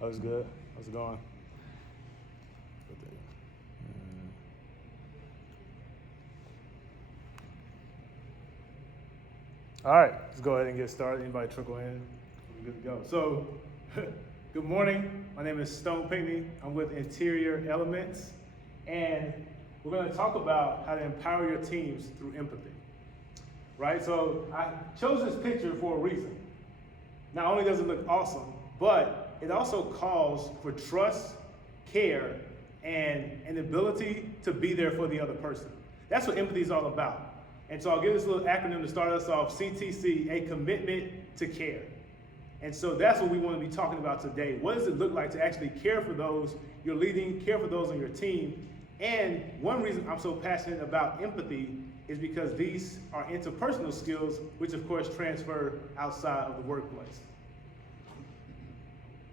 That was good. How's it going? All right, let's go ahead and get started. Anybody trickle in? We're good to go. So, good morning. My name is Stone Pinckney. I'm with Interior Elements, and we're going to talk about how to empower your teams through empathy. Right? So, I chose this picture for a reason. Not only does it look awesome, but it also calls for trust, care, and an ability to be there for the other person. That's what empathy is all about. And so I'll give this little acronym to start us off, CTC, a commitment to care. And so that's what we want to be talking about today. What does it look like to actually care for those you're leading, care for those on your team? And one reason I'm so passionate about empathy is because these are interpersonal skills, which of course transfer outside of the workplace.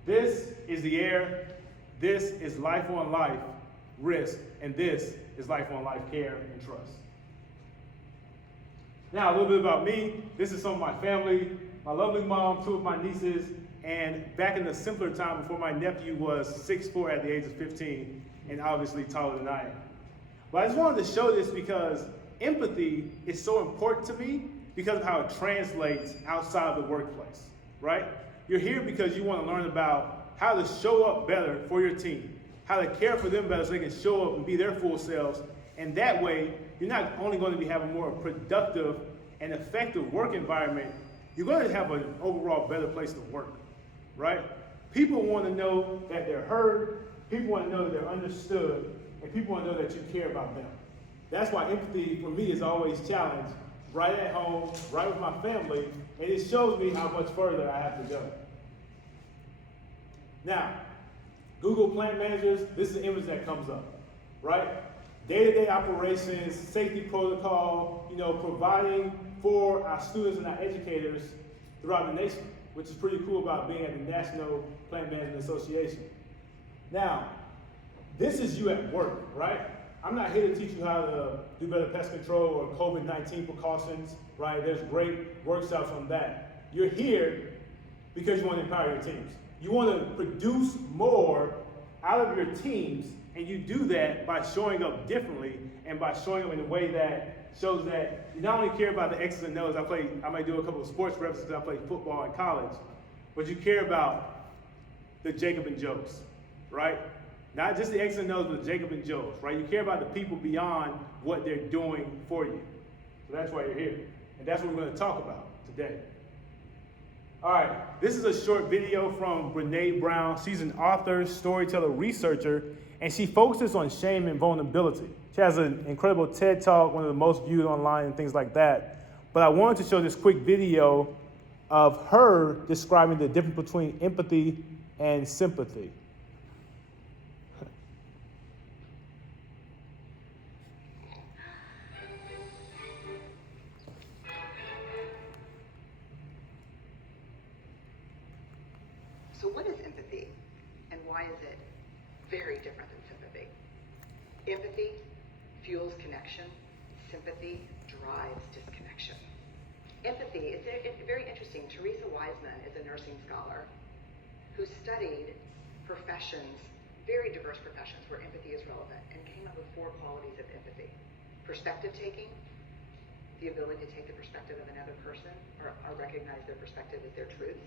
This is the air, this is life on life risk, and this is life on life care and trust. Now, a little bit about me. This is some of my family, my lovely mom, two of my nieces, and back in the simpler time before my nephew was 6'4" at the age of 15, and obviously taller than I am. But I just wanted to show this because empathy is so important to me because of how it translates outside of the workplace, right? You're here because you want to learn about how to show up better for your team, how to care for them better so they can show up and be their full selves, and that way, you're not only going to be having a more productive and effective work environment, you're going to have an overall better place to work, right? People want to know that they're heard, people want to know that they're understood, and people want to know that you care about them. That's why empathy for me is always challenged, right at home, right with my family, and it shows me how much further I have to go. Now, Google Plant Managers, this is the image that comes up, right? Day-to-day operations, safety protocol, providing for our students and our educators throughout the nation, which is pretty cool about being at the National Plant Management Association. Now, this is you at work, right? I'm not here to teach you how to do better pest control or COVID-19 precautions, right? There's great workshops on that. You're here because you want to empower your teams. You want to produce more out of your teams, and you do that by showing up differently and by showing up in a way that shows that you not only care about the X's and O's. I might do a couple of sports references because I played football in college, but you care about the Jacob and Joes, right? Not just the X's and O's, but the Jacob and Joes, right? You care about the people beyond what they're doing for you. So that's why you're here. And that's what we're going to talk about today. All right, this is a short video from Brené Brown. She's an author, storyteller, researcher, and she focuses on shame and vulnerability. She has an incredible TED Talk, one of the most viewed online and things like that. But I wanted to show this quick video of her describing the difference between empathy and sympathy. So what is empathy, and why is it very different than sympathy? Empathy fuels connection. Sympathy drives disconnection. Empathy, it's very interesting. Teresa Wiseman is a nursing scholar who studied professions, very diverse professions where empathy is relevant, and came up with 4 qualities of empathy. Perspective taking, the ability to take the perspective of another person or recognize their perspective as their truth.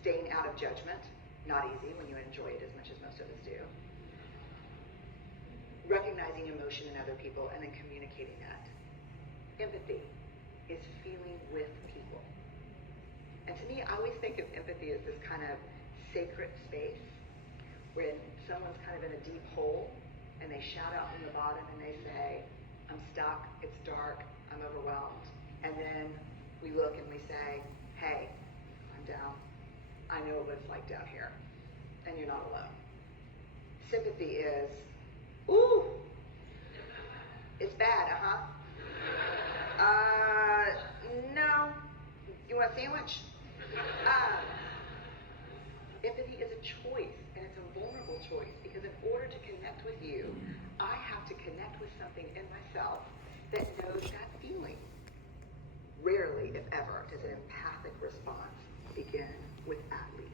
Staying out of judgment, not easy when you enjoy it as much as most of us do. Recognizing emotion in other people and then communicating that. Empathy is feeling with people. And to me, I always think of empathy as this kind of sacred space when someone's kind of in a deep hole and they shout out from the bottom and they say, I'm stuck, it's dark, I'm overwhelmed. And then we look and we say, hey, I'm down. I know what it's like down here, and you're not alone. Sympathy is, ooh, it's bad, no, you want a sandwich? Empathy is a choice, and it's a vulnerable choice, because in order to connect with you, I have to connect with something in myself that knows that feeling. Rarely, if ever, does an empathic response begin with at least.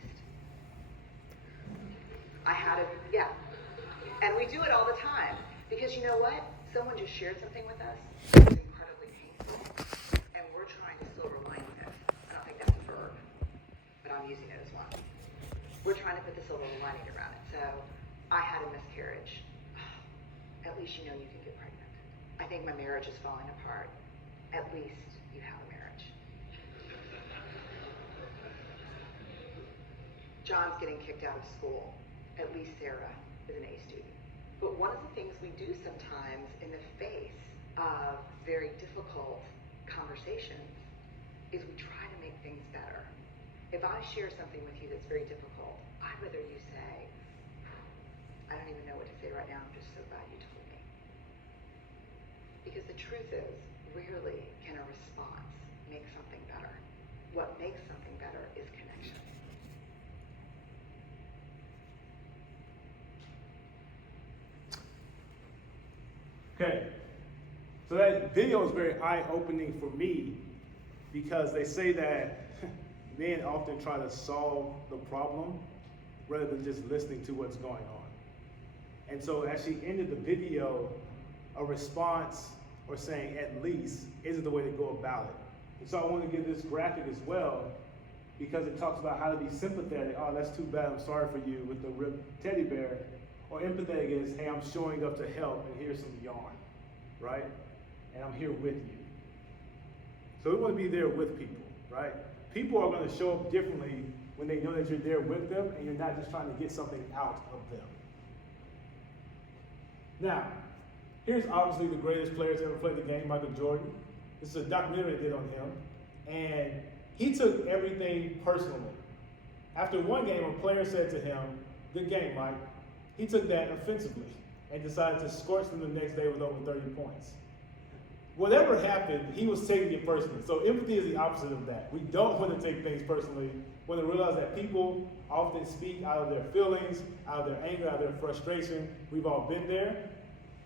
we do it all the time. Because you know what? Someone just shared something with us that was incredibly painful, and we're trying to silver lining this. I don't think that's a verb, but I'm using it as one. We're trying to put the silver lining around it. So, I had a miscarriage. At least you know you can get pregnant. I think my marriage is falling apart. At least you have a marriage. John's getting kicked out of school. At least Sarah is an A student. But one of the things we do sometimes in the face of very difficult conversations is we try to make things better. If I share something with you that's very difficult, I'd rather you say, I don't even know what to say right now, I'm just so glad you told me. Because the truth is, rarely can a response make something better. What makes something better is connection. Okay, so that video is very eye-opening for me because they say that men often try to solve the problem rather than just listening to what's going on. And so as she ended the video, a response or saying at least isn't the way to go about it. And so I want to give this graphic as well because it talks about how to be sympathetic. Oh, that's too bad, I'm sorry for you, with the ripped teddy bear. Or empathetic is, hey, I'm showing up to help and here's some yarn, right? And I'm here with you. So we want to be there with people, right? People are going to show up differently when they know that you're there with them and you're not just trying to get something out of them. Now, here's obviously the greatest player to ever play the game, Michael Jordan. This is a documentary they did on him. And he took everything personally. After one game, a player said to him, good game, Mike. He took that offensively and decided to scorch them the next day with over 30 points. Whatever happened, he was taking it personally. So empathy is the opposite of that. We don't want to take things personally. We want to realize that people often speak out of their feelings, out of their anger, out of their frustration. We've all been there.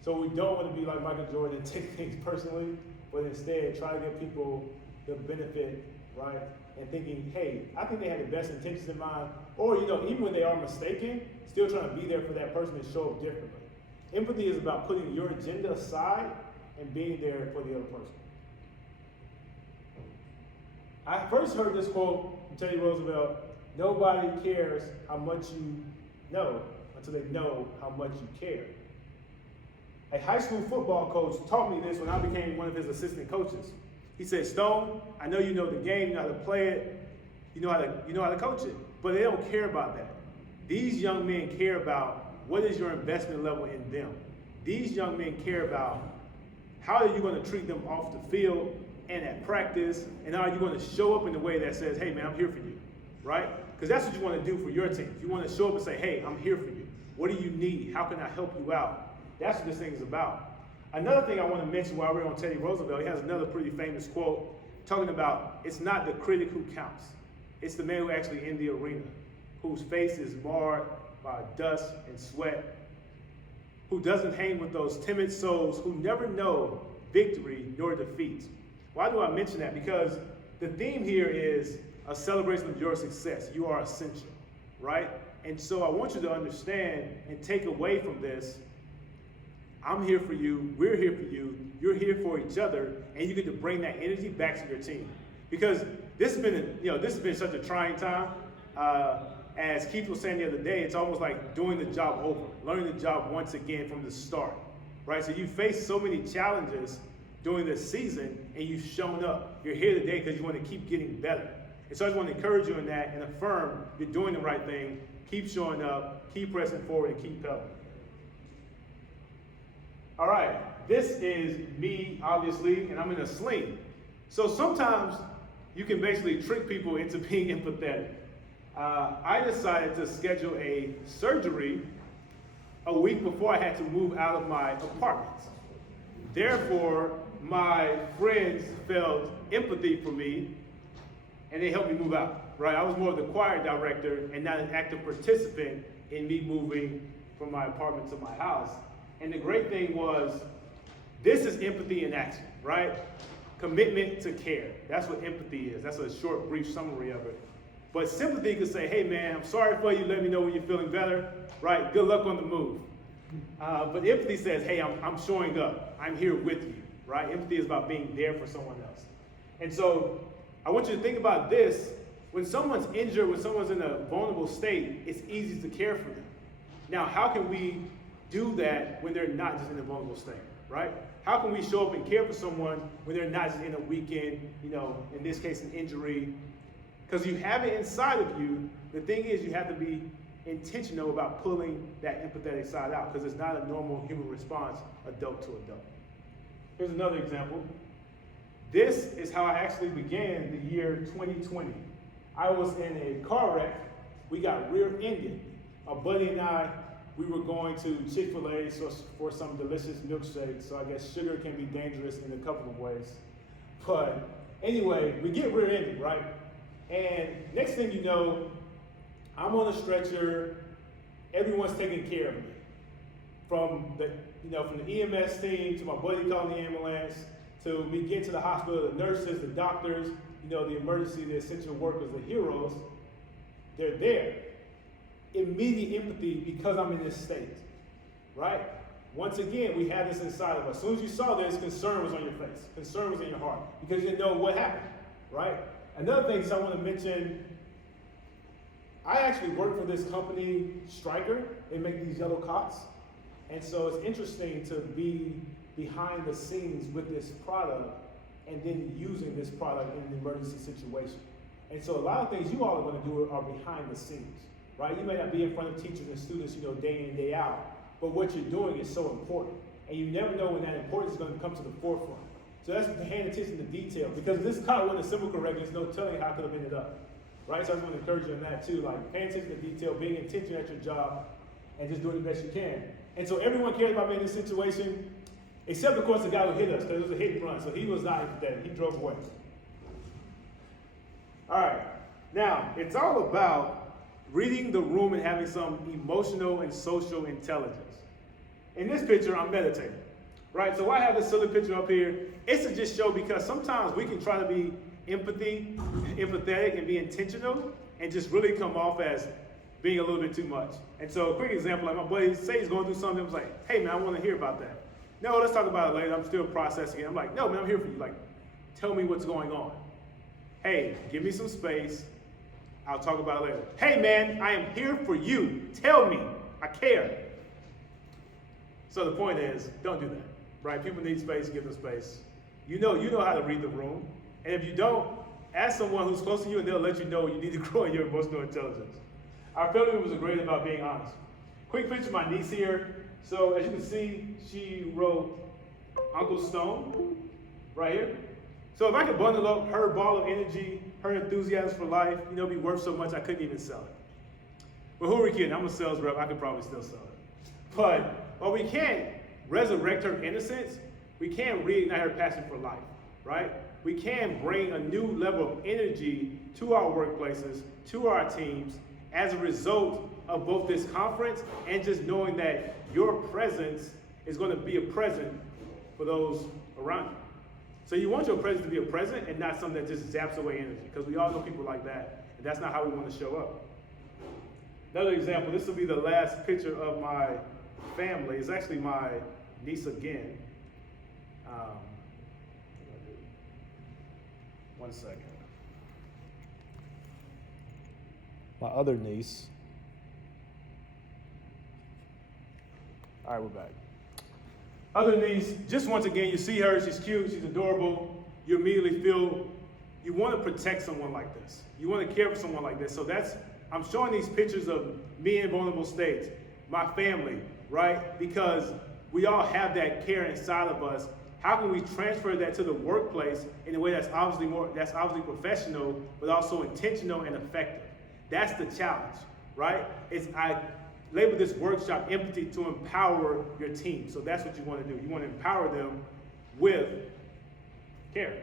So we don't want to be like Michael Jordan and take things personally, but instead try to give people the benefit, right? And thinking, hey, I think they had the best intentions in mind. Or, even when they are mistaken, still trying to be there for that person and show up differently. Empathy is about putting your agenda aside and being there for the other person. I first heard this quote from Teddy Roosevelt, nobody cares how much you know until they know how much you care. A high school football coach taught me this when I became one of his assistant coaches. He said, Stone, I know you know the game, you know how to play it, you know how to coach it, but they don't care about that. These young men care about what is your investment level in them. These young men care about how are you going to treat them off the field and at practice, and how are you going to show up in a way that says, hey man, I'm here for you, right? Because that's what you want to do for your team. You want to show up and say, hey, I'm here for you. What do you need? How can I help you out? That's what this thing is about. Another thing I want to mention while we're on Teddy Roosevelt, he has another pretty famous quote talking about it's not the critic who counts. It's the man who actually in the arena, whose face is marred by dust and sweat, who doesn't hang with those timid souls who never know victory nor defeat. Why do I mention that? Because the theme here is a celebration of your success. You are essential, right? And so I want you to understand and take away from this, I'm here for you, we're here for you, you're here for each other, and you get to bring that energy back to your team. Because this has been such a trying time. As Keith was saying the other day, it's almost like doing the job over, learning the job once again from the start, right? So you face so many challenges during this season, and you've shown up. You're here today because you want to keep getting better. And so I just want to encourage you in that and affirm you're doing the right thing. Keep showing up, keep pressing forward, and keep helping. All right, this is me, obviously, and I'm in a sling. So sometimes you can basically trick people into being empathetic. I decided to schedule a surgery a week before I had to move out of my apartment. Therefore, my friends felt empathy for me, and they helped me move out, right? I was more of the choir director and not an active participant in me moving from my apartment to my house. And the great thing was, this is empathy in action, right? Commitment to care. That's what empathy is. That's a short, brief summary of it. But sympathy could say, hey man, I'm sorry for you, let me know when you're feeling better, right? Good luck on the move. But empathy says, hey, I'm showing up. I'm here with you, right? Empathy is about being there for someone else. And so I want you to think about this. When someone's injured, when someone's in a vulnerable state, it's easy to care for them. Now, how can we do that when they're not just in a vulnerable state, right? How can we show up and care for someone when they're not just in a weekend, in this case, an injury? Because you have it inside of you. The thing is, you have to be intentional about pulling that empathetic side out, because it's not a normal human response, adult to adult. Here's another example. This is how I actually began the year 2020. I was in a car wreck. We got rear-ended. A buddy and I, we were going to Chick-fil-A for some delicious milkshakes. So I guess sugar can be dangerous in a couple of ways. But anyway, we get rear-ended, right? And next thing you know, I'm on a stretcher. Everyone's taking care of me. From the EMS team to my buddy calling the ambulance, to me getting to the hospital, the nurses, the doctors, the emergency, the essential workers, the heroes, they're there. Immediate empathy because I'm in this state, right? Once again, we have this inside of us. As soon as you saw this, concern was on your face. Concern was in your heart because you didn't know what happened, right? Another thing I want to mention, I actually work for this company, Stryker. They make these yellow cots. And so it's interesting to be behind the scenes with this product and then using this product in an emergency situation. And so a lot of things you all are going to do are behind the scenes, right? You may not be in front of teachers and students, day in and day out, but what you're doing is so important. And you never know when that importance is going to come to the forefront. So that's paying attention to detail, because this cot wasn't assembled correctly, there's no telling how it could have ended up, right? So I just want to encourage you on that too, like paying attention to detail, being intentional at your job, and just doing the best you can. And so everyone cares about me in this situation, except of course the guy who hit us, because it was a hit and run, so he was not empathetic, he drove away. All right, now it's all about reading the room and having some emotional and social intelligence. In this picture, I'm meditating, right? So why I have this silly picture up here? It's to just show, because sometimes we can try to be empathetic and be intentional and just really come off as being a little bit too much. And so a quick example, like my buddy, say he's going through something, I was like, hey man, I want to hear about that. No, let's talk about it later, I'm still processing it. I'm like, no man, I'm here for you, like, tell me what's going on. Hey, give me some space, I'll talk about it later. Hey man, I am here for you, tell me, I care. So the point is, don't do that, right? People need space, give them space. You know how to read the room, and if you don't, ask someone who's close to you and they'll let you know you need to grow in your emotional intelligence. Our family was great about being honest. Quick picture of my niece here. So as you can see, she wrote Uncle Stone right here. So if I could bundle up her ball of energy, her enthusiasm for life, be worth so much I couldn't even sell it. But who are we kidding? I'm a sales rep, I could probably still sell it. But we can't resurrect her innocence. We can't reignite her passion for life, right? We can bring a new level of energy to our workplaces, to our teams, as a result of both this conference and just knowing that your presence is going to be a present for those around you. So you want your presence to be a present and not something that just zaps away energy, because we all know people like that, and that's not how we want to show up. Another example, this will be the last picture of my family. It's actually my niece again. One second. My other niece. All right, we're back. Other niece, just once again, you see her, she's cute, she's adorable. You immediately feel you want to protect someone like this. You want to care for someone like this. So I'm showing these pictures of me in vulnerable states, my family, right? Because we all have that care inside of us. How can we transfer that to the workplace in a way that's obviously professional, but also intentional and effective? That's the challenge, right? I label this workshop Empathy to empower your team. So that's what you want to do. You want to empower them with care.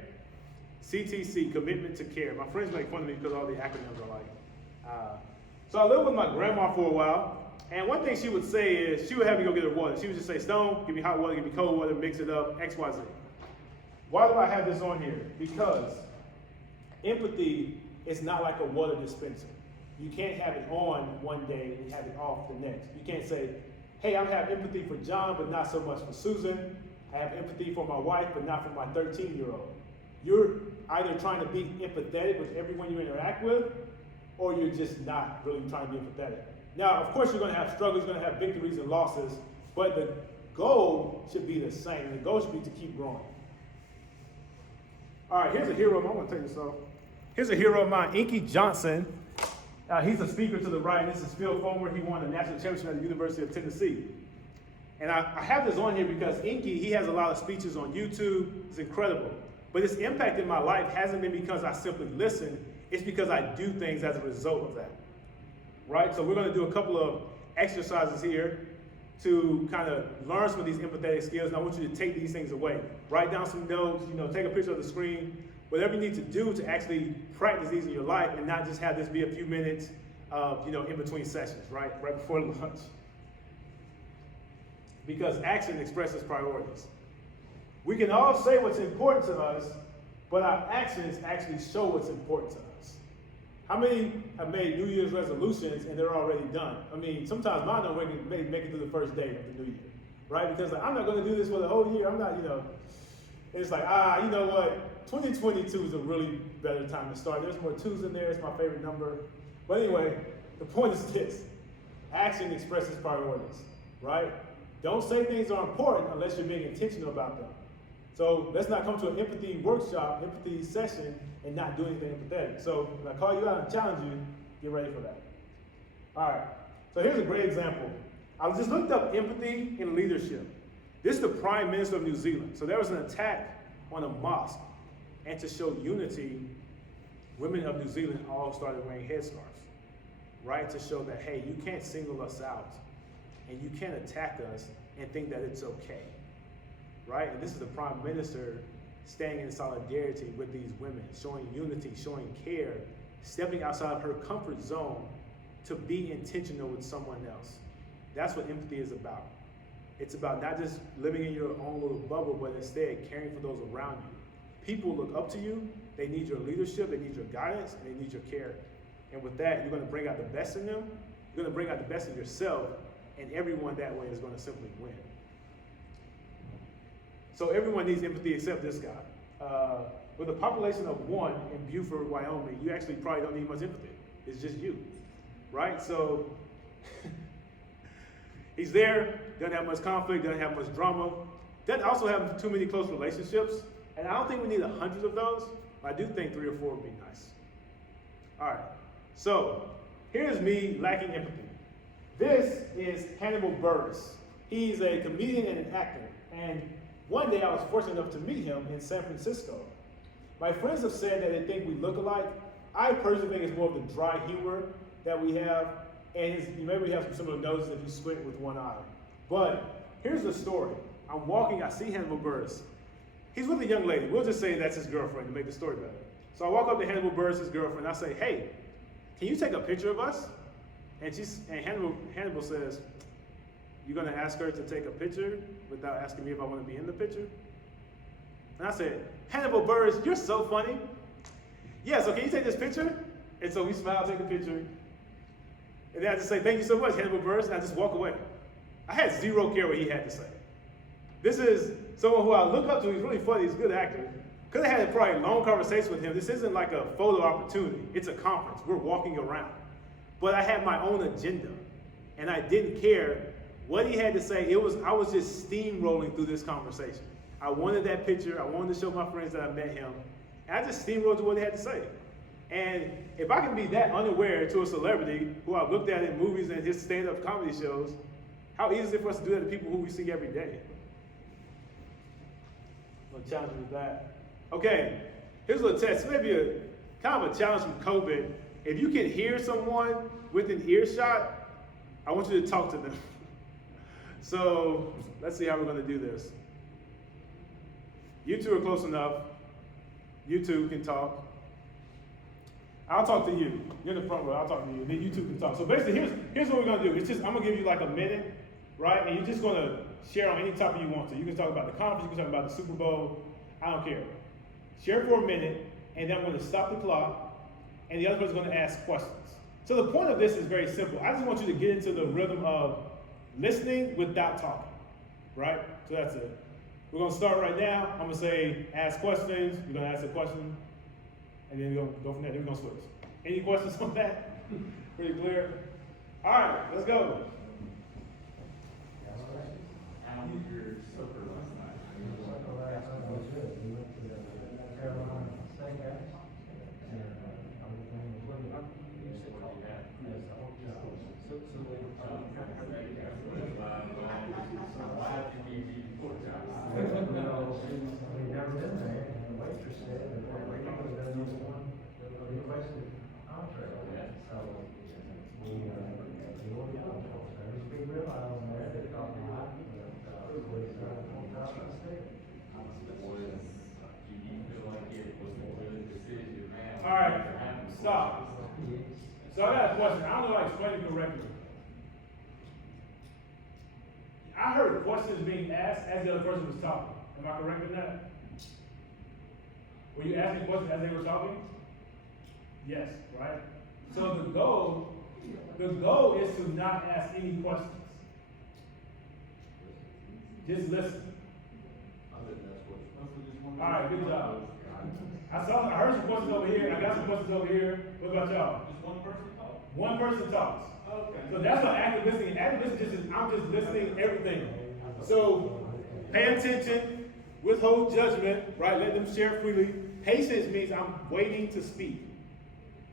CTC, commitment to care. My friends make fun of me because all the acronyms are like. So I lived with my grandma for a while. And one thing she would say is, she would have me go get her water. She would just say, Stone, give me hot water, give me cold water, mix it up, X, Y, Z. Why do I have this on here? Because empathy is not like a water dispenser. You can't have it on one day and have it off the next. You can't say, hey, I have empathy for John, but not so much for Susan. I have empathy for my wife, but not for my 13-year-old. You're either trying to be empathetic with everyone you interact with, or you're just not really trying to be empathetic. Now, of course, you're going to have struggles, you're going to have victories and losses, but the goal should be the same. The goal should be to keep growing. All right, here's a hero. I'm going to take this off. Here's a hero of mine, Inky Johnson. He's a speaker to the right. This is Phil Fulmer. He won a national championship at the University of Tennessee. And I have this on here because Inky, he has a lot of speeches on YouTube. It's incredible. But its impact in my life hasn't been because I simply listen. It's because I do things as a result of that. Right? So we're going to do a couple of exercises here to kind of learn some of these empathetic skills. And I want you to take these things away. Write down some notes, take a picture of the screen. Whatever you need to do to actually practice these in your life and not just have this be a few minutes of, in between sessions, right before lunch. Because action expresses priorities. We can all say what's important to us, but our actions actually show what's important to us. How many have made New Year's resolutions and they're already done? I mean, sometimes mine don't make it through the first day of the new year, right? Because I'm not going to do this for the whole year. I'm not, It's like, you know what? 2022 is a really better time to start. There's more twos in there. It's my favorite number. But anyway, the point is this. Action expresses priorities, right? Don't say things are important unless you're being intentional about them. So let's not come to an empathy workshop, empathy session, and not do anything empathetic. So when I call you out and challenge you, get ready for that. All right. So here's a great example. I just looked up empathy in leadership. This is the Prime Minister of New Zealand. So there was an attack on a mosque. And to show unity, women of New Zealand all started wearing headscarves, right? To show that, hey, you can't single us out and you can't attack us and think that it's okay, right? And this is the Prime Minister standing in solidarity with these women, showing unity, showing care, stepping outside of her comfort zone to be intentional with someone else. That's what empathy is about. It's about not just living in your own little bubble, but instead caring for those around you. People look up to you, they need your leadership, they need your guidance, and they need your care. And with that, you're going to bring out the best in them, you're going to bring out the best in yourself, and everyone that way is going to simply win. So everyone needs empathy except this guy. With a population of 1 in Beaufort, Wyoming, you actually probably don't need much empathy. It's just you, right? So he's there, doesn't have much conflict, doesn't have much drama, doesn't also have too many close relationships. And I don't think we need 100 of those, but I do think 3 or 4 would be nice. All right, so here's me lacking empathy. This is Hannibal Buress. He's a comedian and an actor. And one day I was fortunate enough to meet him in San Francisco. My friends have said that they think we look alike. I personally think it's more of the dry humor that we have. And maybe we have some similar noses if you squint with one eye. But here's the story. I'm walking, I see Hannibal Buress. He's with a young lady. We'll just say that's his girlfriend to make the story better. So I walk up to Hannibal Buress' girlfriend. I say, hey, can you take a picture of us? And Hannibal says, you're going to ask her to take a picture without asking me if I want to be in the picture? And I said, Hannibal Buress, you're so funny. Yeah, so can you take this picture? And so we smile, take the picture. And then I just say, thank you so much, Hannibal Buress, and I just walk away. I had zero care what he had to say. This is someone who I look up to. He's really funny. He's a good actor. Could have had probably a long conversation with him. This isn't like a photo opportunity. It's a conference. We're walking around. But I had my own agenda, and I didn't care what he had to say. I was just steamrolling through this conversation. I wanted that picture. I wanted to show my friends that I met him. And I just steamrolled through what he had to say. And if I can be that unaware to a celebrity who I've looked at in movies and his stand-up comedy shows, how easy is it for us to do that to people who we see every day? I'm going to challenge you with that. Okay, here's a little test. Maybe a kind of a challenge from COVID. If you can hear someone within earshot, I want you to talk to them. So let's see how we're going to do this. You two are close enough. You two can talk. I'll talk to you. You're in the front row. I'll talk to you. Then you two can talk. So basically, here's what we're going to do. It's just I'm going to give you like a minute, right? And you're just going to share on any topic you want to. You can talk about the conference. You can talk about the Super Bowl. I don't care. Share for a minute, and then I'm going to stop the clock, and the other person's going to ask questions. So the point of this is very simple. I just want you to get into the rhythm of Listening without talking, right? So that's it. We're gonna start right now. I'm gonna say ask questions. We're gonna ask a question, and then we're gonna go from there. Then we're gonna switch. Any questions on that? Pretty clear. All right, let's go. How was your supper last night? Supper last night was good. We went to the Carolina Steakhouse, and everything was really good. Yes, the whole job. Why did you eat pork chops? Well, we've never been there, and the waitress said that they probably doesn't even want the requested entree. So we ordered one. There's a big ribeye on there that caught my eye, but it was on top of the steak. Do you feel like it was a good decision now? All right, stop. So I got a question. I don't know if I explained it correctly. I heard questions being asked as the other person was talking. Am I correct in that? Were you asking questions as they were talking? Yes, right? So the goal is to not ask any questions. Just listen. All right, good job. I heard some questions over here. I got some questions over here. What about y'all? Just one person talk? One person talks. Okay. So that's what active listening. Active listening I'm just listening everything. So pay attention, withhold judgment, right? Let them share freely. Patience means I'm waiting to speak,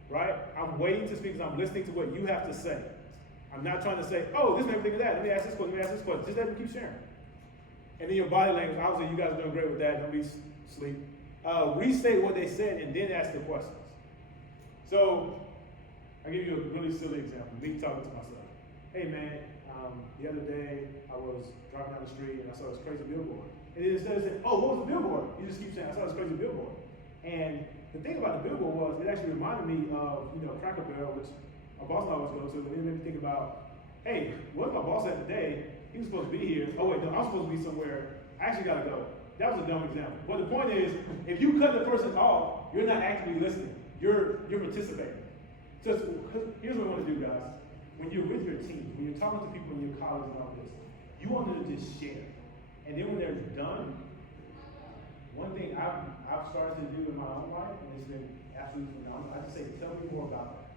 right? I'm waiting to speak because I'm listening to what you have to say. I'm not trying to say, oh, this made me think of that. Let me ask this question. Let me ask this question. Just let them keep sharing. And then your body language. Obviously, you guys are doing great with that. Don't be asleep. Restate what they said and then ask the questions. So I'll give you a really silly example. Me talking to myself. Hey man, the other day I was driving down the street and I saw this crazy billboard. And then instead of saying, oh, what was the billboard? You just keep saying, I saw this crazy billboard. And the thing about the billboard was it actually reminded me of, Cracker Barrel, which my boss and I always go to, and it made me think about, hey, what my boss said today? He was supposed to be here. Oh wait, no, I'm supposed to be somewhere. I actually gotta go. That was a dumb example. But the point is, if you cut the person off, you're not actively listening. You're participating. So here's what we want to do, guys. When you're with your team, when you're talking to people and your colleagues and all this, you want them to just share. And then when they're done, one thing I've started to do in my own life, and it's been absolutely phenomenal, I just say, tell me more about that.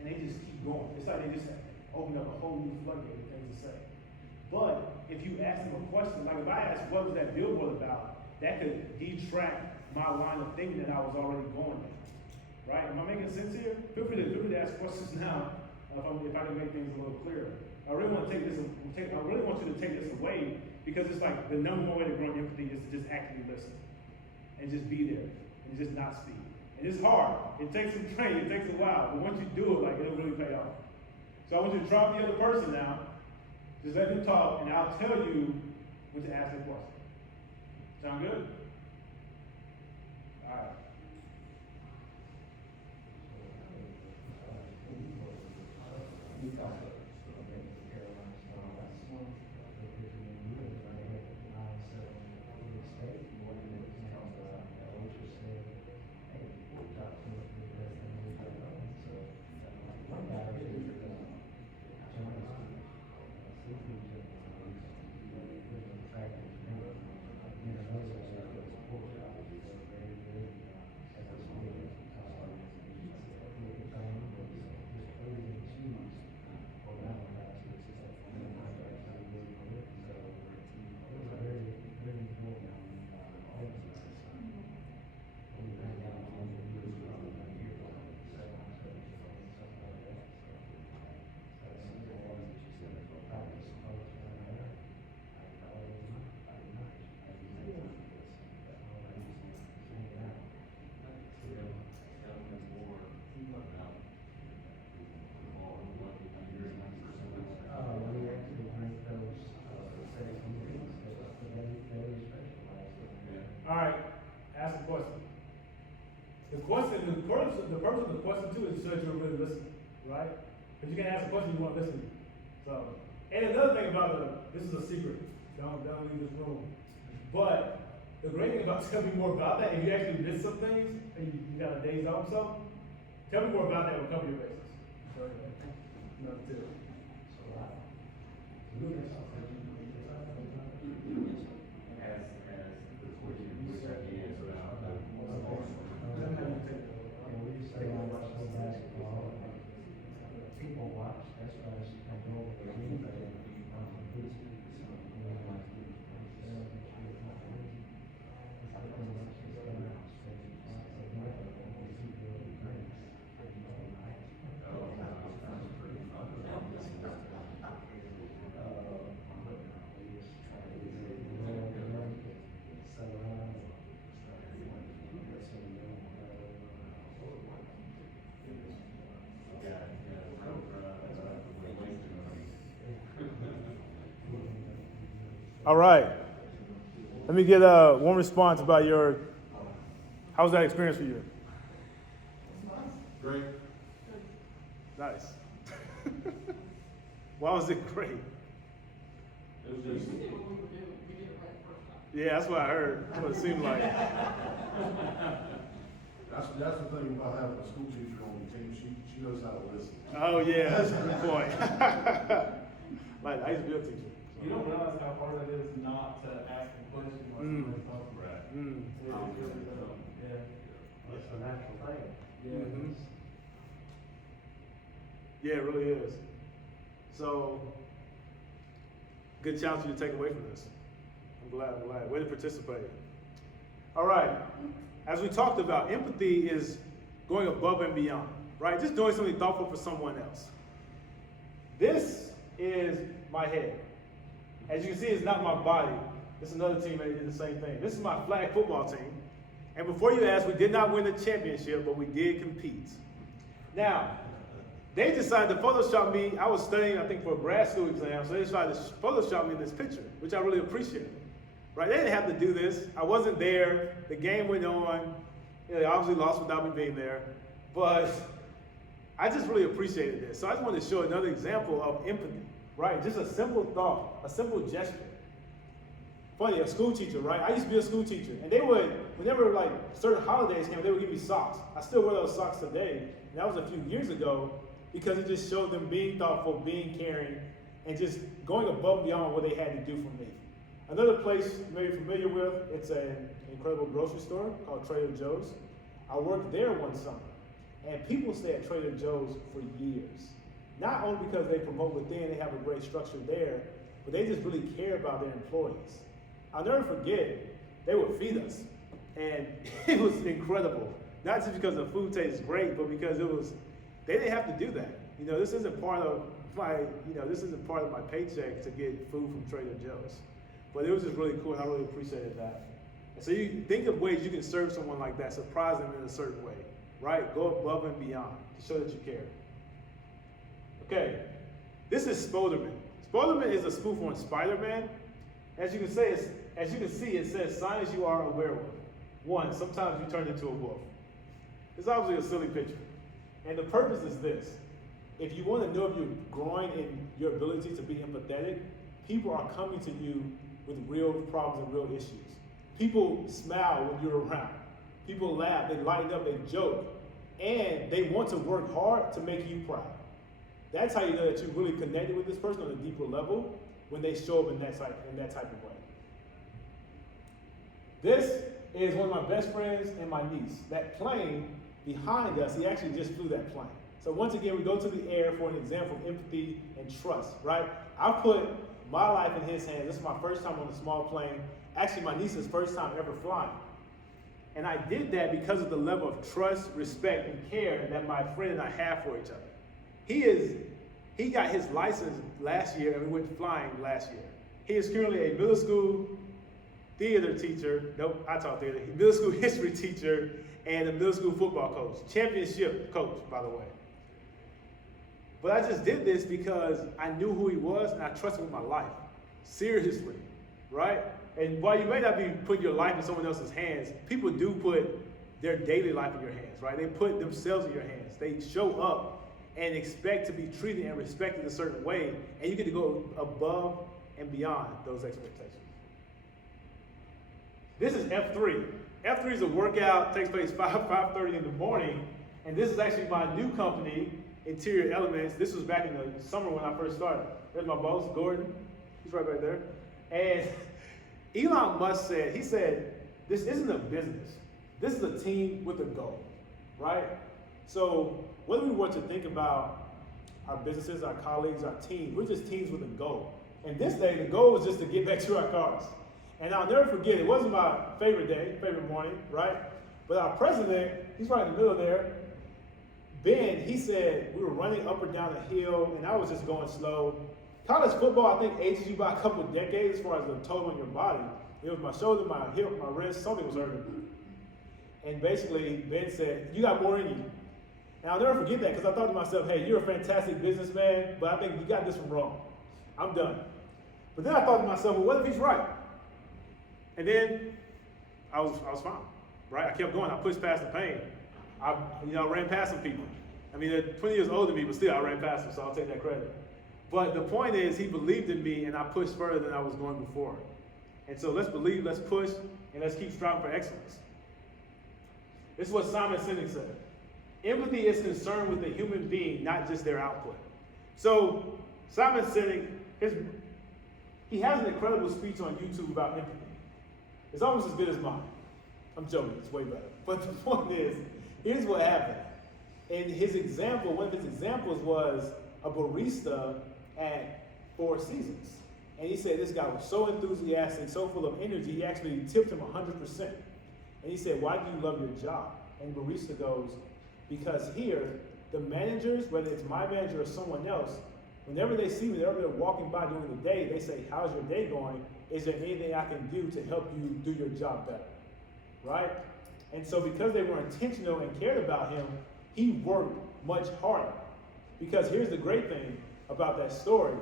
And they just keep going. It's like they just open up a whole new floodgate of things to say. But if you ask them a question, like if I asked what was that billboard about, that could detract my line of thinking that I was already going there. Right? Am I making sense here? Feel free to ask questions now if I can make things a little clearer. I really want to I really want you to take this away because it's like the number one way to grow empathy is to just actively listen and just be there and just not speak. And it's hard. It takes some training. It takes a while. But once you do it, it'll really pay off. So I want you to drop the other person now. Just let them talk, and I'll tell you when to ask a question. Sound good? All right. All right, ask a question. The purpose of the question too is so that you're really listening, right? Because you can ask a question you want to listen to. So, and another thing about this is a secret. Don't leave this room. But the great thing about telling me more about that, if you actually miss some things and you got a days off or something, tell me more about that on a company basis. So, another tip. As the question which I did about the And we just say, I watch some basketball. People watch, that's why it's like go over the league, but All right. Let me get one response about how was that experience for you? Great. Nice. Why was it great? It was just. Yeah, that's what I heard. That's what it seemed like. That's the thing about having a school teacher on the team. She knows how to listen. Oh yeah, that's a good point. Like I used to be a teacher. You don't realize how hard it is not to ask a question when somebody's talking. Right. it's a natural thing. Mhm. Yeah, it really is. So, good challenge for you to take away from this. I'm glad. Way to participate. All right. As we talked about, empathy is going above and beyond, right? Just doing something thoughtful for someone else. This is my head. As you can see, it's not my body. It's another teammate that did the same thing. This is my flag football team. And before you ask, we did not win the championship, but we did compete. Now, they decided to Photoshop me. I was studying, I think, for a grad school exam, so they decided to Photoshop me in this picture, which I really appreciate. Right? They didn't have to do this. I wasn't there. The game went on. They obviously lost without me being there. But I just really appreciated this. So I just wanted to show another example of empathy, right? Just a simple thought, a simple gesture. Funny, a school teacher, right? I used to be a school teacher. And they would, whenever like certain holidays came, they would give me socks. I still wear those socks today. And that was a few years ago because it just showed them being thoughtful, being caring, and just going above and beyond what they had to do for me. Another place you may be familiar with, it's an incredible grocery store called Trader Joe's. I worked there one summer, and people stay at Trader Joe's for years. Not only because they promote within, they have a great structure there, but they just really care about their employees. I'll never forget, they would feed us, and it was incredible. Not just because the food tastes great, but because they didn't have to do that. You know, this isn't part of my paycheck to get food from Trader Joe's. But it was just really cool, and I really appreciated that. And so you think of ways you can serve someone like that, surprise them in a certain way, right? Go above and beyond to show that you care. Okay, this is Spoderman. Spoderman is a spoof on Spider-Man. As you can see, it says, signs you are a werewolf. One, sometimes you turn into a wolf. It's obviously a silly picture. And the purpose is this. If you want to know if you're growing in your ability to be empathetic, people are coming to you with real problems and real issues. People smile when you're around. People laugh, they lighten up, they joke. And they want to work hard to make you proud. That's how you know that you really connected with this person on a deeper level when they show up in that type of way. This is one of my best friends and my niece. That plane behind us, he actually just flew that plane. So once again, we go to the air for an example of empathy and trust, right? I put my life in his hands. This is my first time on a small plane. Actually, my niece's first time ever flying. And I did that because of the level of trust, respect, and care that my friend and I have for each other. He got his license last year, and we went flying last year. He is currently a middle school theater teacher. Nope, I taught theater. Middle school history teacher and a middle school football coach. Championship coach, by the way. But I just did this because I knew who he was and I trusted him with my life. Seriously, right? And while you may not be putting your life in someone else's hands, people do put their daily life in your hands, right? They put themselves in your hands. They show up and expect to be treated and respected a certain way, and you get to go above and beyond those expectations. This is F3. F3 is a workout, takes place 5:30 in the morning, and this is actually my new company Interior Elements. This was back in the summer when I first started. There's my boss, Gordon. He's right back there. And Elon Musk said, he said, this isn't a business. This is a team with a goal, right? So whether we were to think about our businesses, our colleagues, our teams, we're just teams with a goal. And this day, the goal was just to get back to our cars. And I'll never forget, it wasn't my favorite day, favorite morning, right? But our president, he's right in the middle there. Ben, he said, we were running up or down a hill, and I was just going slow. College football, I think, ages you by a couple of decades as far as the toll on your body. It was my shoulder, my hip, my wrist, something was hurting. And basically, Ben said, you got more in you. And I'll never forget that because I thought to myself, hey, you're a fantastic businessman, but I think you got this one wrong. I'm done. But then I thought to myself, well, what if he's right? And then I was fine, right? I kept going. I pushed past the pain. I ran past some people. I mean, they're 20 years older than me, but still, I ran past them, so I'll take that credit. But the point is, he believed in me, and I pushed further than I was going before. And so let's believe, let's push, and let's keep striving for excellence. This is what Simon Sinek said. Empathy is concerned with the human being, not just their output. So Simon Sinek, he has an incredible speech on YouTube about empathy. It's almost as good as mine. I'm joking, it's way better. But the point is, here's what happened. And his example, one of his examples was a barista at Four Seasons. And he said this guy was so enthusiastic, so full of energy, he actually tipped him 100%. And he said, why do you love your job? And barista goes, because here, the managers, whether it's my manager or someone else, whenever they see me, whenever they're walking by during the day, they say, how's your day going? Is there anything I can do to help you do your job better? Right? And so because they were intentional and cared about him, he worked much harder. Because here's the great thing about that story.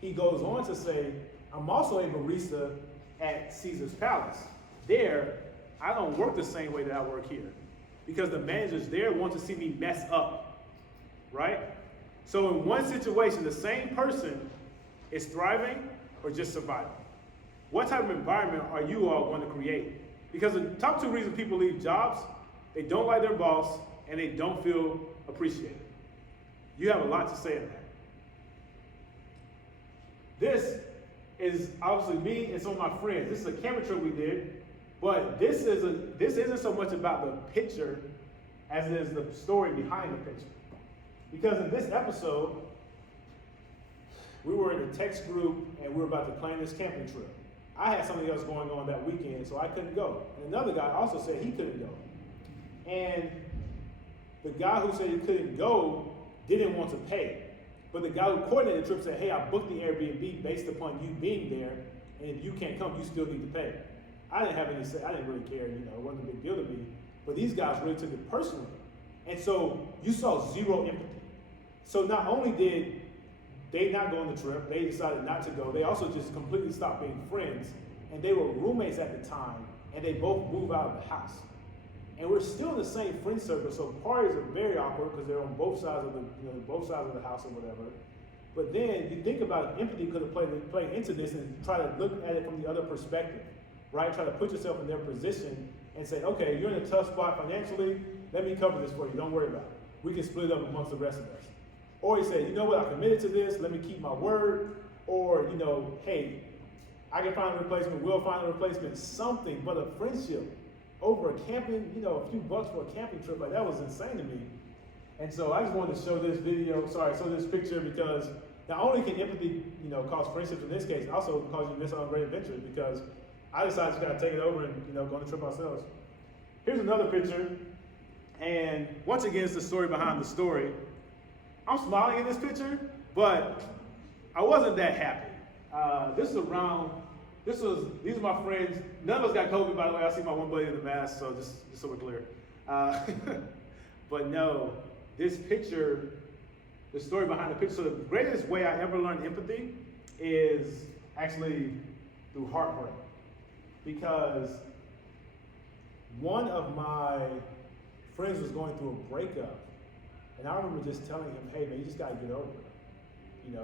He goes on to say, I'm also a barista at Caesar's Palace. There, I don't work the same way that I work here. Because the managers there want to see me mess up, right? So in one situation, the same person is thriving or just surviving. What type of environment are you all going to create? Because the top two reasons people leave jobs, they don't like their boss and they don't feel appreciated. You have a lot to say in that. This is obviously me and some of my friends. This is a camera trip we did, but this isn't so much about the picture as it is the story behind the picture. Because in this episode, we were in a text group and we were about to plan this camping trip. I had something else going on that weekend, so I couldn't go. And another guy also said he couldn't go. And the guy who said he couldn't go didn't want to pay. But the guy who coordinated the trip said, hey, I booked the Airbnb based upon you being there, and if you can't come, you still need to pay. I didn't have any say, I didn't really care, it wasn't a big deal to me. But these guys really took it personally. And so you saw zero empathy. So not only did they not go on the trip, they decided not to go, they also just completely stopped being friends. And they were roommates at the time, and they both moved out of the house. And we're still in the same friend circle, so parties are very awkward because they're on both sides of the house or whatever. But then you think about it, empathy could have played into this and try to look at it from the other perspective, right? Try to put yourself in their position and say, okay, you're in a tough spot financially, let me cover this for you, don't worry about it. We can split it up amongst the rest of us. Or he said, you know what, I committed to this, let me keep my word. Or, hey, I can find a replacement, we'll find a replacement, something, but a friendship over a camping, a few bucks for a camping trip, like that was insane to me. And so I just wanted to show this this picture because not only can empathy, cause friendships in this case, it also cause you to miss out on great adventures because I decided to kind of take it over and, go on the trip ourselves. Here's another picture. And once again, it's the story behind the story. I'm smiling in this picture, but I wasn't that happy. These are my friends. None of us got COVID, by the way. I see my one buddy in the mask, so just so we're clear. But no, this picture, the story behind the picture, so the greatest way I ever learned empathy is actually through heartbreak. Because one of my friends was going through a breakup, and I remember just telling him, hey man, you just gotta get over it.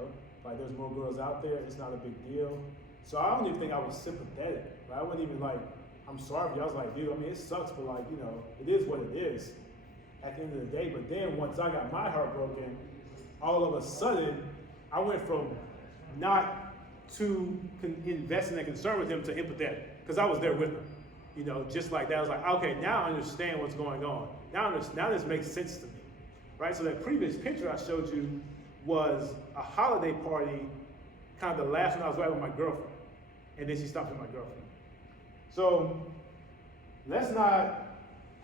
Like there's more girls out there, it's not a big deal. So I don't even think I was sympathetic, right? I wasn't even like, I'm sorry for you. I was like, dude, it sucks, but it is what it is at the end of the day. But then once I got my heart broken, all of a sudden, I went from not too invested and concerned with him to empathetic, because I was there with him. You know, just like that. I was like, okay, now I understand what's going on. Now this makes sense to me, right? So that previous picture I showed you was a holiday party, kind of the last one I was right with my girlfriend. And then she stopped with my girlfriend. So let's not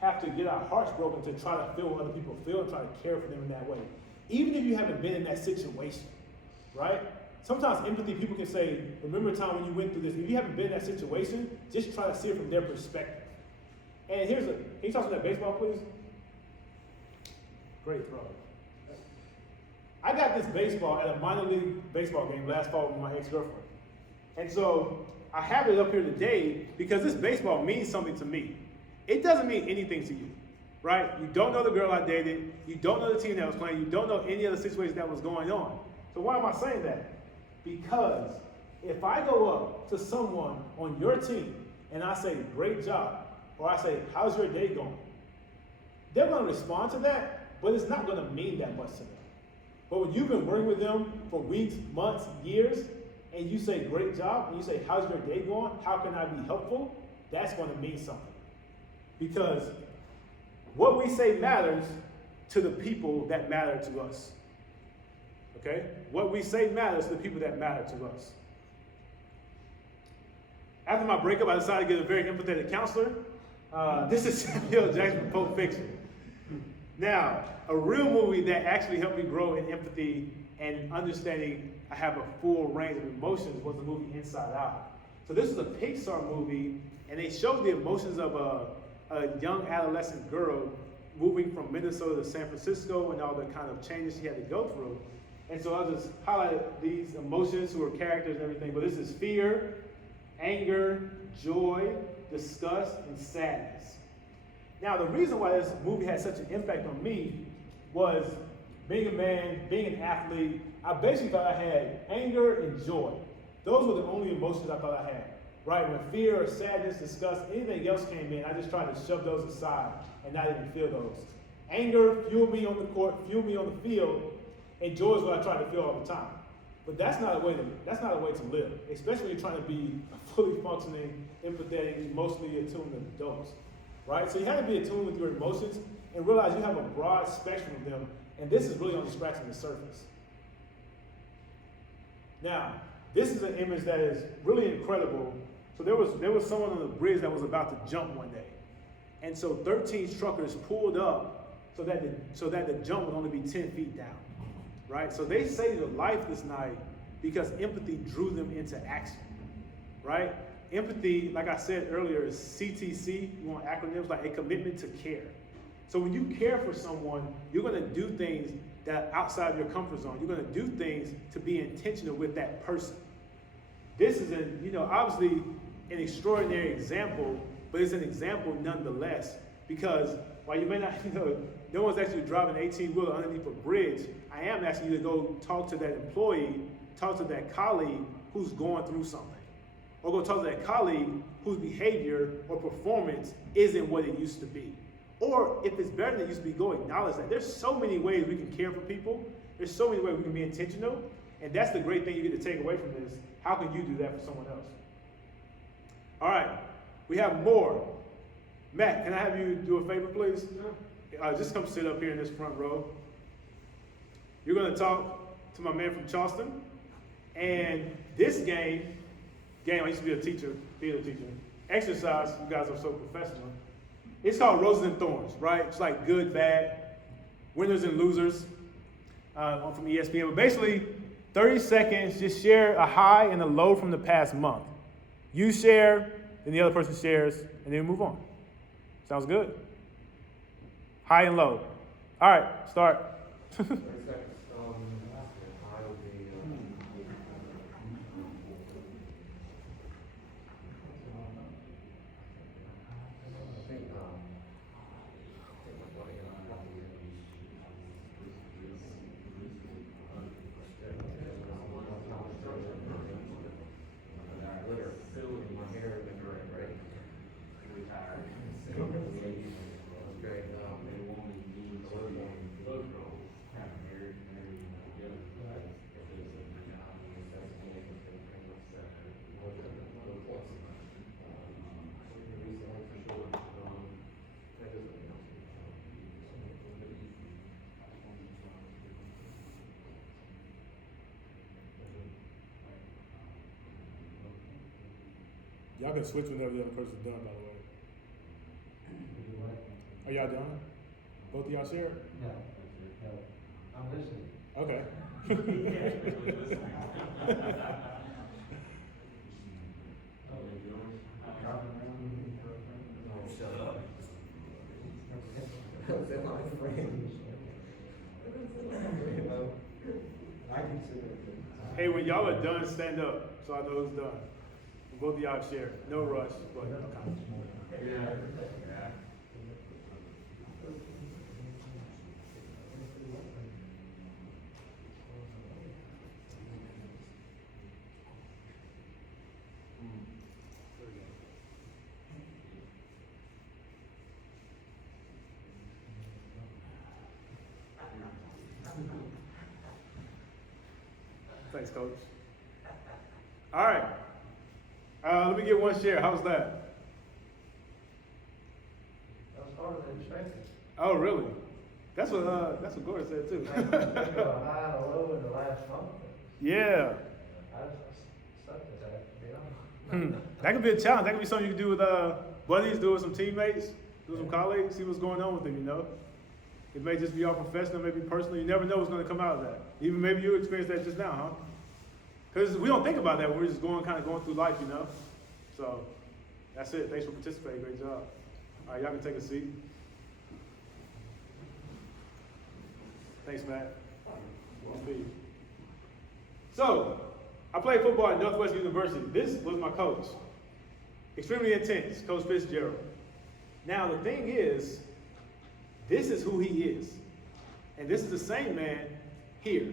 have to get our hearts broken to try to feel what other people feel and try to care for them in that way. Even if you haven't been in that situation, right? Sometimes empathy, people can say, remember a time when you went through this. If you haven't been in that situation, just try to see it from their perspective. And can you talk to that baseball, please? Great throw. I got this baseball at a minor league baseball game last fall with my ex-girlfriend. And so I have it up here today because this baseball means something to me. It doesn't mean anything to you, right? You don't know the girl I dated. You don't know the team that was playing. You don't know any other situation that was going on. So why am I saying that? Because if I go up to someone on your team and I say, great job, or I say, how's your day going? They're going to respond to that, but it's not going to mean that much to them. But when you've been working with them for weeks, months, years, and you say, great job, and you say, how's your day going? How can I be helpful? That's going to mean something. Because what we say matters to the people that matter to us. Okay? What we say matters to the people that matter to us. After my breakup, I decided to get a very empathetic counselor. This is Samuel Jackson from Pulp Fiction. Now, a real movie that actually helped me grow in empathy and understanding I have a full range of emotions was the movie Inside Out. So this is a Pixar movie, and they showed the emotions of a young adolescent girl moving from Minnesota to San Francisco and all the kind of changes she had to go through. And so I'll just highlight these emotions who are characters and everything, but this is fear, anger, joy, disgust, and sadness. Now, the reason why this movie had such an impact on me was being a man, being an athlete. I basically thought I had anger and joy. Those were the only emotions I thought I had, right? When fear or sadness, disgust, anything else came in, I just tried to shove those aside and not even feel those. Anger fueled me on the court, fueled me on the field, and joy is what I try to feel all the time. But that's not a way to live, especially when you're trying to be a fully functioning, empathetic, emotionally attuned adults. Right? So you have to be attuned with your emotions and realize you have a broad spectrum of them, and this is really only scratching the surface. Now, this is an image that is really incredible. So there was someone on the bridge that was about to jump one day. And so 13 truckers pulled up so that the jump would only be 10 feet down. Right? So they saved a life this night because empathy drew them into action. Right? Empathy, like I said earlier, is CTC. You want acronyms, like a commitment to care. So when you care for someone, you're going to do things that are outside of your comfort zone. You're going to do things to be intentional with that person. This is obviously an extraordinary example, but it's an example nonetheless, because while you may not, no one's actually driving an 18-wheeler underneath a bridge, I am asking you to go talk to that employee, talk to that colleague who's going through something. Or go talk to that colleague whose behavior or performance isn't what it used to be. Or if it's better than it used to be, go acknowledge that. There's so many ways we can care for people. There's so many ways we can be intentional. And that's the great thing you get to take away from this. How can you do that for someone else? All right, we have more. Matt, can I have you do a favor, please? Just come sit up here in this front row. You're going to talk to my man from Charleston. And this game, I used to be a teacher, theater teacher. Exercise, you guys are so professional. It's called Roses and Thorns, right? It's like good, bad, winners and losers from ESPN. But basically, 30 seconds, just share a high and a low from the past month. You share, then the other person shares, and then we move on. Sounds good? High and low. All right, start. 30 seconds. I would be, Y'all can switch whenever the other person's done, by the way. Would you like? Are y'all done? Both of y'all share? No, no, I'm listening. Okay. Shut up. They're my friends. I consider it. Hey, when y'all are done, stand up so I know who's done. Both of y'all share. No rush, but okay. Thanks, Coach. All right. Let me get one share. How's that? That was harder than expected. Oh, really? That's what Gordon said too. I took a high and a low in the last month. Yeah. I stuck with that, to be honest. That could be a challenge. That could be something you can do with buddies, do with some teammates, do with some colleagues, see what's going on with them, you know? It may just be all professional, maybe personal. You never know what's going to come out of that. Even maybe you experienced that just now, huh? Because we don't think about that. We're just going through life, you know? So, that's it. Thanks for participating. Great job. All right, y'all can take a seat. Thanks, Matt. So, I played football at Northwestern University. This was my coach. Extremely intense, Coach Fitzgerald. Now, the thing is, this is who he is. And this is the same man here.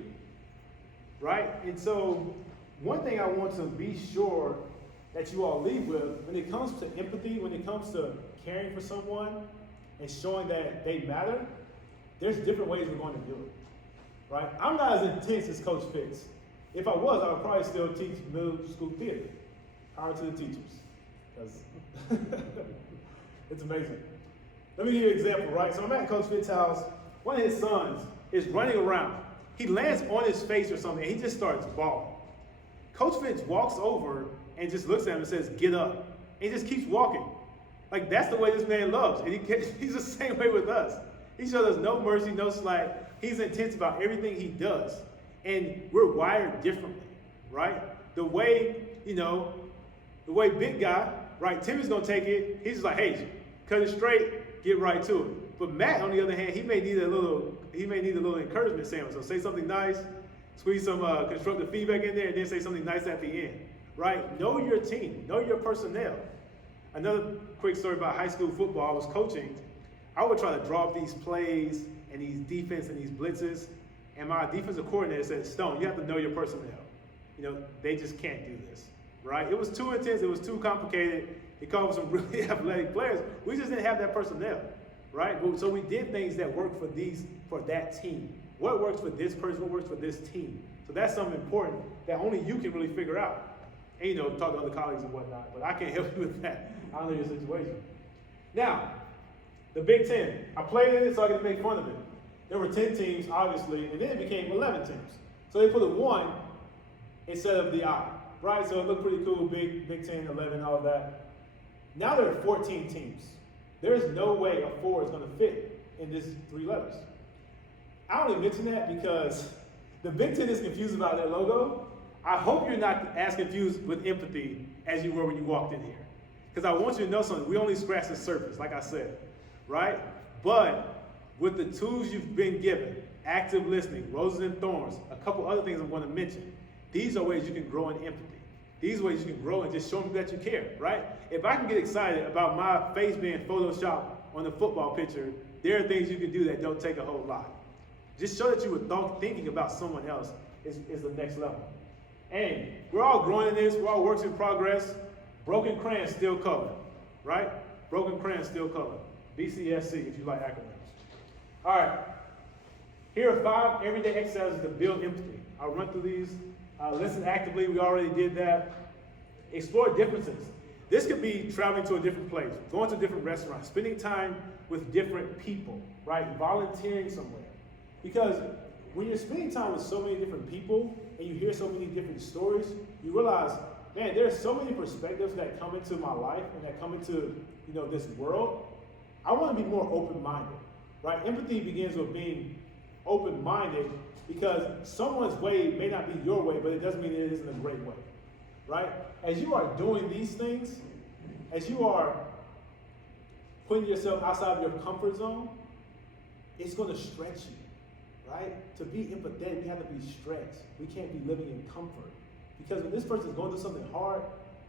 Right? And so, one thing I want to be sure that you all leave with, when it comes to empathy, when it comes to caring for someone and showing that they matter, there's different ways we're going to do it. Right? I'm not as intense as Coach Fitz. If I was, I would probably still teach middle school theater. Power to the teachers. Because it's amazing. Let me give you an example, right? So I'm at Coach Fitz's house. One of his sons is running around. He lands on his face or something, and he just starts bawling. Coach Fitz walks over and just looks at him and says, "Get up." And he just keeps walking. Like, that's the way this man loves. And he's the same way with us. He shows us no mercy, no slack. He's intense about everything he does. And we're wired differently, right? The way big guy, right, Timmy's gonna take it. He's just like, hey, cut it straight, get right to it. But Matt, on the other hand, he may need a little encouragement sandwich. So say something nice, squeeze some constructive feedback in there, and then say something nice at the end, right? Know your team, know your personnel. Another quick story about high school football. I was coaching. I would try to draw up these plays and these defense and these blitzes, and my defensive coordinator said, "Stone, you have to know your personnel. They just can't do this, right?" It was too intense. It was too complicated. It called for some really athletic players. We just didn't have that personnel, right? So we did things that worked for that team. What works for this person? What works for this team? So that's something important that only you can really figure out. And talk to other colleagues and whatnot. But I can't help you with that. I don't know your situation. Now, the Big Ten. I played in it so I could make fun of it. There were 10 teams, obviously, and then it became 11 teams. So they put a 1 instead of the I, right? So it looked pretty cool, Big 10, 11, all of that. Now there are 14 teams. There's no way a 4 is going to fit in this 3 letters. I only mention that because the Big Ten is confused about their logo. I hope you're not as confused with empathy as you were when you walked in here. Because I want you to know something. We only scratched the surface, like I said, right? But with the tools you've been given, active listening, roses and thorns, a couple other things I'm going to mention, these are ways you can grow in empathy. These ways you can grow and just show them that you care, right? If I can get excited about my face being photoshopped on the football picture, there are things you can do that don't take a whole lot. Just show that you were thinking about someone else is the next level. And we're all growing in this. We're all works in progress. Broken crayons still color, right? Broken crayons still color. BCSC if you like acronyms. All right. Here are 5 everyday exercises to build empathy. I'll run through these. Listen actively. We already did that. Explore differences. This could be traveling to a different place, going to different restaurants, spending time with different people, right? Volunteering somewhere. Because when you're spending time with so many different people and you hear so many different stories, you realize man, there's so many perspectives that come into my life and that come into, this world. I want to be more open-minded, right? Empathy begins with being open-minded because someone's way may not be your way, but it doesn't mean it isn't a great way, right? As you are doing these things, as you are putting yourself outside of your comfort zone, it's going to stretch you, right? To be empathetic, we have to be stretched. We can't be living in comfort. Because when this person is going through something hard,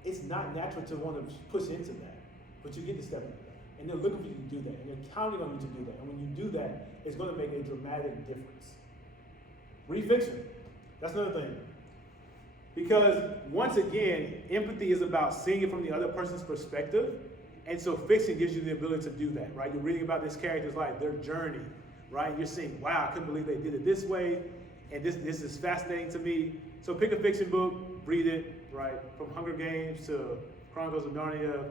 it's not natural to want to push into that. But you get to step into that. And they're looking for you to do that. And they're counting on you to do that. And when you do that, it's going to make a dramatic difference. Read fiction. That's another thing. Because once again, empathy is about seeing it from the other person's perspective. And so fiction gives you the ability to do that, right? You're reading about this character's life, their journey, right? You're seeing, wow, I couldn't believe they did it this way. And this is fascinating to me. So pick a fiction book, read it, right? From Hunger Games to Chronicles of Narnia.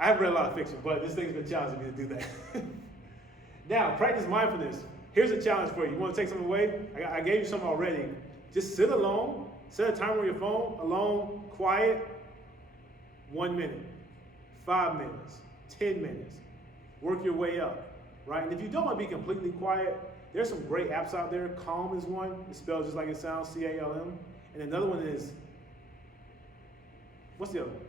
I haven't read a lot of fiction, but this thing's been challenging me to do that. Now, practice mindfulness. Here's a challenge for you. You want to take something away? I gave you some already. Just sit alone, set a timer on your phone, alone, quiet, 1 minute, 5 minutes, 10 minutes. Work your way up, right? And if you don't want to be completely quiet, there's some great apps out there. Calm is one. It's spelled just like it sounds, C-A-L-M. And another one is, what's the other one?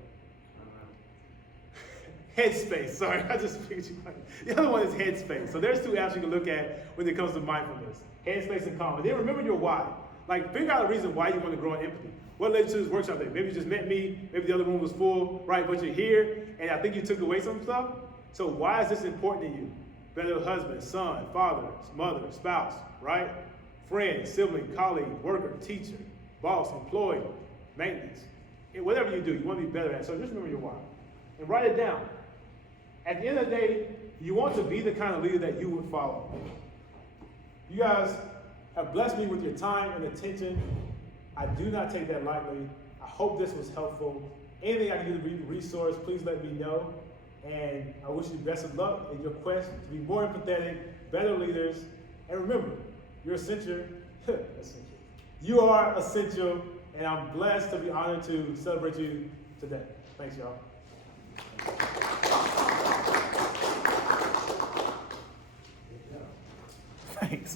Headspace. Sorry, I just figured you out. The other one is Headspace. So there's 2 apps you can look at when it comes to mindfulness. Headspace and Calm. And then remember your why. Like, figure out a reason why you want to grow in empathy. What led you to this workshop day? Maybe you just met me. Maybe the other room was full, right? But you're here, and I think you took away some stuff. So why is this important to you? Better husband, son, father, mother, spouse, right? Friend, sibling, colleague, worker, teacher, boss, employee, maintenance. Whatever you do, you want to be better at it. So just remember your why. And write it down. At the end of the day, you want to be the kind of leader that you would follow. You guys have blessed me with your time and attention. I do not take that lightly. I hope this was helpful. Anything I can do to be a resource, please let me know. And I wish you the best of luck in your quest to be more empathetic, better leaders. And remember, you're essential. You are essential, and I'm blessed to be honored to celebrate you today. Thanks, y'all. Thanks.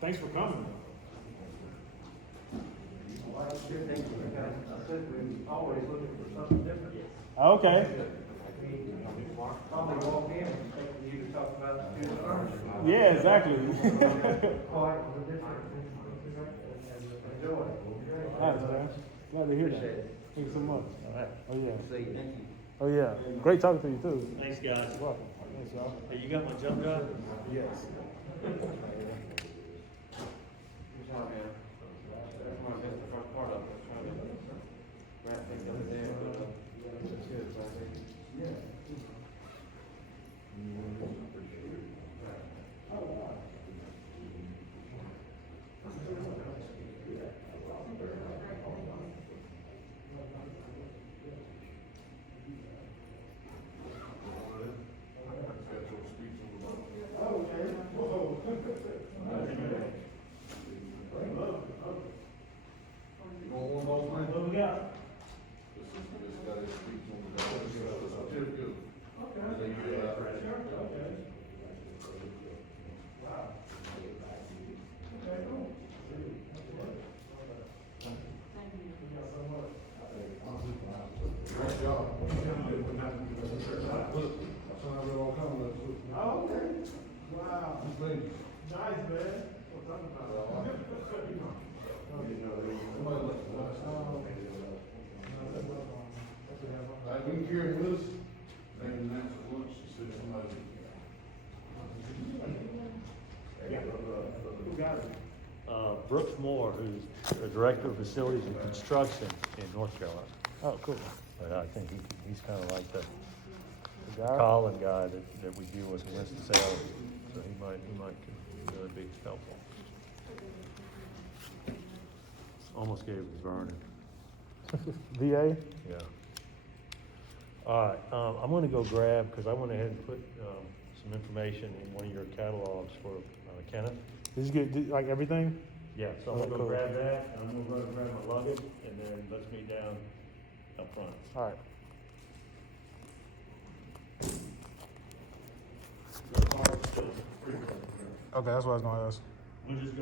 Thanks for coming. Well, that's good, thank you, because I said we're always looking for something different. Okay. Probably walk in and expect you to talk about the student learners. Yeah, exactly. Quite the different, and enjoy it. Thanks, man. Glad to hear that. Appreciate it. Thank you so much. All right. Oh, yeah. See you, thank you. Oh, yeah. Great talking to you, too. Thanks, guys. You're welcome. Thanks, y'all. Hey, you got my jump drive? Yes. Good job, man. That's the first part of it, trying to wrap things up there, but, that's good, so I think. What we got? Great job. Oh, okay. Wow. Nice, man. When Karen was, they announced at lunch, she said somebody. Who got it? Brooks Moore, who's the Director of Facilities and Construction in North Carolina. Oh, cool. But I think he's kind of like the The guy? Colin guy that we deal with in Winston-Salem. So he might really be helpful. Almost gave it to Vernon. VA? Yeah. All right, I'm gonna go grab, because I went ahead and put some information in one of your catalogs for Kenneth. Did you get like everything? Yeah, so I'm gonna go Cool. grab that, and I'm gonna go grab my luggage, and then let's meet down up front. All right. Okay, that's what I was gonna ask. We'll just go